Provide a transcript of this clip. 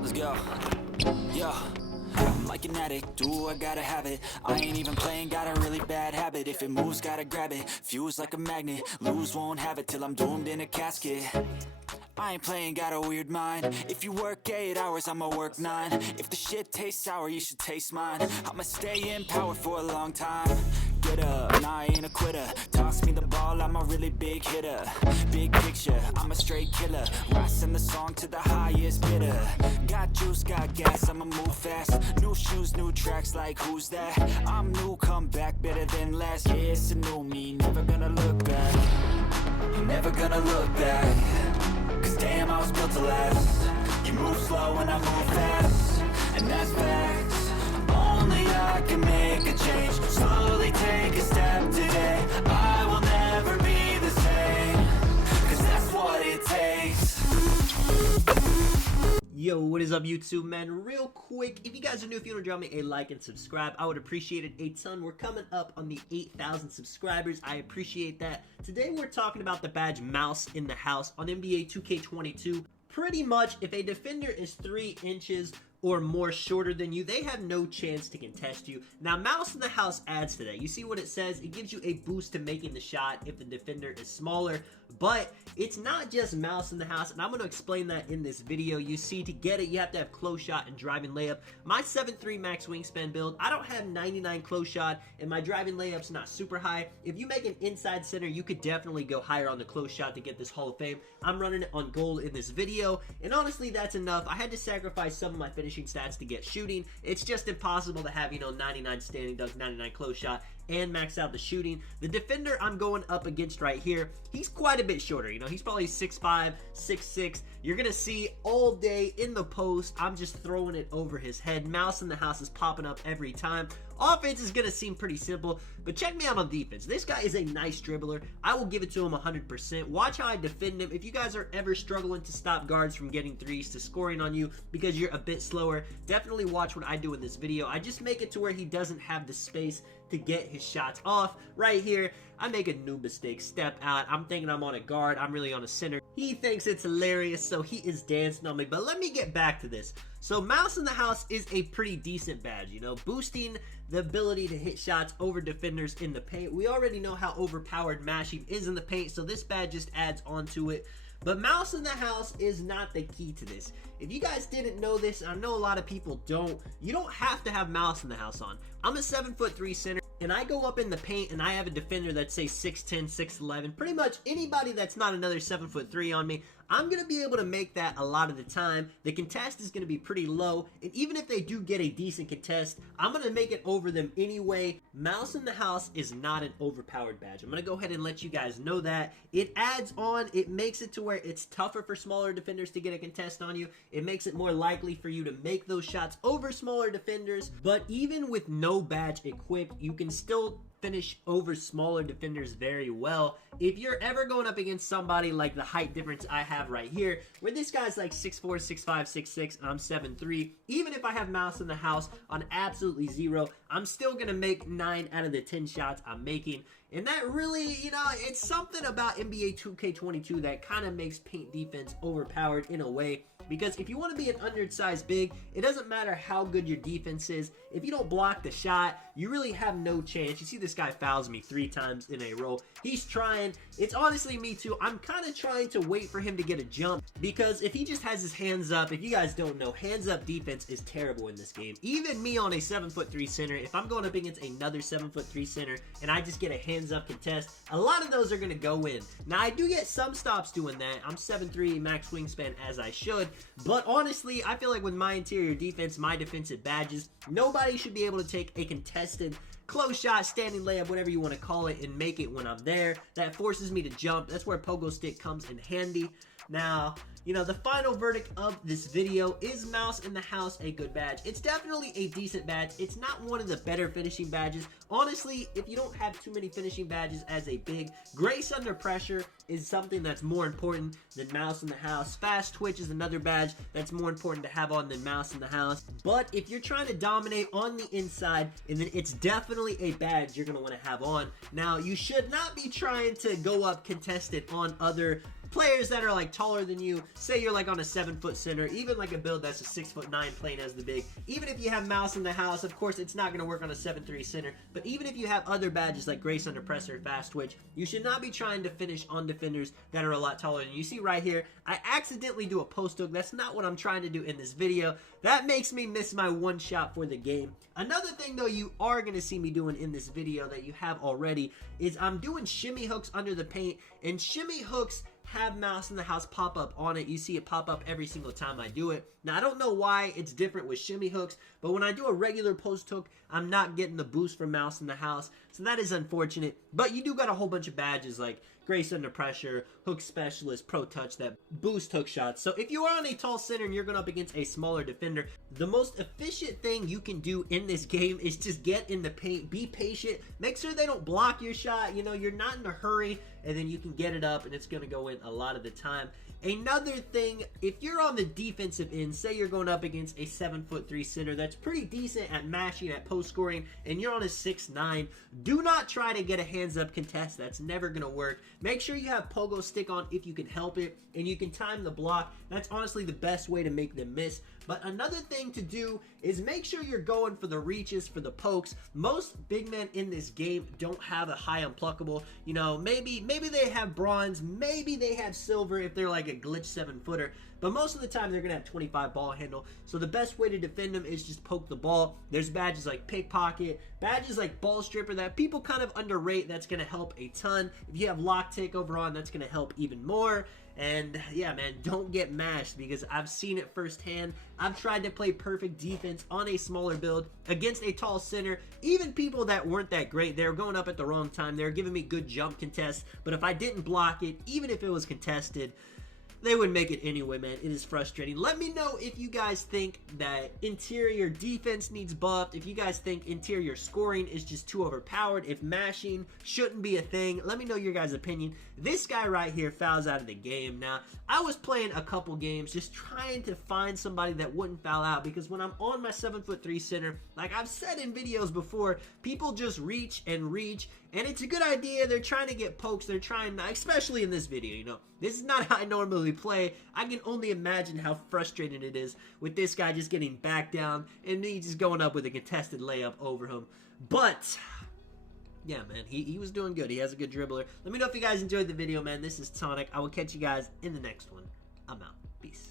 Let's go. Yo. I'm like an addict, do I gotta have it. I ain't even playing, got a really bad habit. If it moves, gotta grab it. Fuse like a magnet, lose, won't have it till I'm doomed in a casket. I ain't playing, got a weird mind. If you work 8 hours, I'ma work 9. If the shit tastes sour, you should taste mine. I'ma stay in power for a long time. Get up, nah, I ain't a quitter. Toss me the ball, I'm a really big hitter. Big picture, I'm a straight killer. Rising the song to the highest bidder. Got juice, got gas, I'ma move fast. New shoes, new tracks, like who's that? I'm new, come back, better than last. Yeah, it's a new me, never gonna look back. I'm never gonna look back. Cause damn, I was built to last. You move slow and I move fast, and that's facts. Only I can make a change. Slowly take a step today. I will never be the same. Cause that's what it takes. Yo, what is up YouTube, man? Real quick, if you guys are new, if you want to drop me a like and subscribe, I would appreciate it a ton. We're coming up on the 8,000 subscribers. I appreciate that. Today we're talking about the badge Mouse in the House on NBA 2K22. Pretty much, if a defender is 3 inches or more shorter than you, they have no chance to contest you. Now, Mouse in the House adds to that. You see what it says? It gives you a boost to making the shot if the defender is smaller, but it's not just Mouse in the House, and I'm going to explain that in this video. You see, to get it, you have to have close shot and driving layup. My 7'3 max wingspan build, I don't have 99 close shot, and my driving layup's not super high. If you make an inside center, you could definitely go higher on the close shot to get this Hall of Fame. I'm running it on gold in this video, and honestly, that's enough. I had to sacrifice some of my finishing stats to get shooting. It's just impossible to have, 99 standing dunk, 99 close shot, and max out the shooting. The defender I'm going up against right here, he's quite a bit shorter. He's probably 6'5", 6'6". You're gonna see all day in the post, I'm just throwing it over his head. Mouse in the House is popping up every time. Offense is gonna seem pretty simple, but check me out on defense. This guy is a nice dribbler. I will give it to him 100%. Watch how I defend him. If you guys are ever struggling to stop guards from getting threes to scoring on you because you're a bit slower, definitely watch what I do in this video. I just make it to where he doesn't have the space to get his shots off. Right here, I make a new mistake. Step out. I'm thinking I'm on a guard. I'm really on a center. He thinks it's hilarious, so he is dancing on me. But let me get back to this. So Mouse in the House is a pretty decent badge, boosting the ability to hit shots over defenders in the paint. We already know how overpowered mashing is in the paint, so this badge just adds on to it. But Mouse in the House is not the key to this. If you guys didn't know this, I know a lot of people don't, you don't have to have Mouse in the House on. I'm a 7'3" center, and I go up in the paint and I have a defender that's say 6'10", 6'11", pretty much anybody that's not another 7'3" on me, I'm going to be able to make that a lot of the time. The contest is going to be pretty low, and even if they do get a decent contest, I'm going to make it over them anyway. Mouse in the House is not an overpowered badge. I'm going to go ahead and let you guys know that. It adds on, it makes it to where it's tougher for smaller defenders to get a contest on you. It makes it more likely for you to make those shots over smaller defenders, but even with no badge equipped, you can still finish over smaller defenders very well. If you're ever going up against somebody like the height difference I have right here, where this guy's like 6'4", 6'5", 6'6", and I'm 7'3", even if I have Mouse in the House on absolutely zero, I'm still gonna make 9 out of the 10 shots I'm making. And that really, it's something about NBA 2K22 that kind of makes paint defense overpowered in a way. Because if you want to be an undersized big, it doesn't matter how good your defense is. If you don't block the shot, you really have no chance. You see this guy fouls me 3 times in a row. He's trying. It's honestly me too. I'm kind of trying to wait for him to get a jump. Because if he just has his hands up, if you guys don't know, hands up defense is terrible in this game. Even me on a 7'3" center, if I'm going up against another 7'3" center and I just get a hands up contest, a lot of those are going to go in. Now, I do get some stops doing that. I'm 7'3" max wingspan as I should. But honestly, I feel like with my interior defense, my defensive badges, nobody should be able to take a contested close shot, standing layup, whatever you want to call it, and make it when I'm there. That forces me to jump. That's where pogo stick comes in handy. Now, the final verdict of this video, is Mouse in the House a good badge? It's definitely a decent badge. It's not one of the better finishing badges. Honestly, if you don't have too many finishing badges as a big, Grace Under Pressure is something that's more important than Mouse in the House. Fast Twitch is another badge that's more important to have on than Mouse in the House. But if you're trying to dominate on the inside, and then it's definitely a badge you're going to want to have on. Now, you should not be trying to go up contested on other players that are like taller than you, say you're like on a 7-foot center, even like a build that's a 6'9" playing as the big, even if you have Mouse in the house, of course it's not going to work on a 7'3" center, but even if you have other badges like Grace Under Pressure, Fast Twitch, you should not be trying to finish on defenders that are a lot taller than you. See right here, I accidentally do a post hook. That's not what I'm trying to do in this video. That makes me miss my one shot for the game. Another thing though you are going to see me doing in this video that you have already is I'm doing shimmy hooks under the paint, and shimmy hooks have Mouse in the house pop up on it. You see it pop up every single time I do it. Now I don't know why it's different with shimmy hooks, but when I do a regular post hook, I'm not getting the boost from Mouse in the house, so that is unfortunate. But you do got a whole bunch of badges like Grace Under Pressure, Hook Specialist, Pro Touch that boost hook shots. So if you are on a tall center and you're going up against a smaller defender, the most efficient thing you can do in this game is just get in the paint, be patient, make sure they don't block your shot, you know, you're not in a hurry, and then you can get it up and it's going to go in a lot of the time. Another thing, if you're on the defensive end, say you're going up against a 7'3" center that's pretty decent at mashing, at post scoring, and you're on a 6'9", do not try to get a hands up contest. That's never going to work. Make sure you have pogo stick on if you can help it, and you can time the block. That's honestly the best way to make them miss. But another thing to do is make sure you're going for the reaches, for the pokes. Most big men in this game don't have a high unpluckable. You know, maybe they have bronze, maybe they have silver if they're like a glitch 7-footer. But most of the time they're going to have 25 ball handle. So the best way to defend them is just poke the ball. There's badges like pickpocket, badges like ball stripper that people kind of underrate. That's going to help a ton. If you have lock takeover on, that's going to help even more. And yeah, man, don't get mashed because I've seen it firsthand. I've tried to play perfect defense on a smaller build against a tall center. Even people that weren't that great, they were going up at the wrong time. They were giving me good jump contests. But if I didn't block it, even if it was contested, they wouldn't make it anyway, man. It is frustrating. Let me know if you guys think that interior defense needs buffed, if you guys think interior scoring is just too overpowered, if mashing shouldn't be a thing. Let me know your guys' opinion. This guy right here fouls out of the game. Now, I was playing a couple games just trying to find somebody that wouldn't foul out, because when I'm on my 7'3" center, like I've said in videos before, people just reach and reach, and it's a good idea. They're trying to get pokes. They're trying, especially in this video, you know. This is not how I normally play. I can only imagine how frustrating it is with this guy just getting back down and me just going up with a contested layup over him. But yeah, man, he was doing good. He has a good dribbler. Let me know if you guys enjoyed the video, man. This is Tonic. I will catch you guys in the next one. I'm out. Peace.